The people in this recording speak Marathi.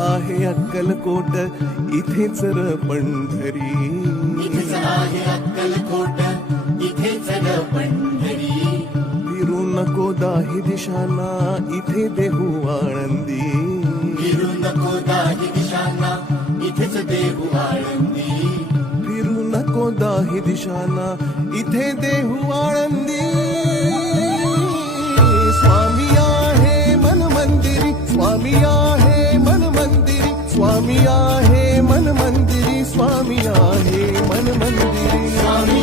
आहे अक्कलकोट, इथेच र पंढरी. इथेच आहे अक्कलकोट, इथेच र पंढरी. फिरू नको दाही दिशांना, इथे देहू आळंदी. फिरू नको दाही दिशांना, इथेच देहू आळंदी. फिरू नको दाही दिशांना, इथे देहू आळंदी. स्वामी आहे मन मंदिरी, स्वामी आहे मन मंदिरी, स्वामी आहे मन मंदिरी, स्वामी आहे मन मंदिरी. स्वामी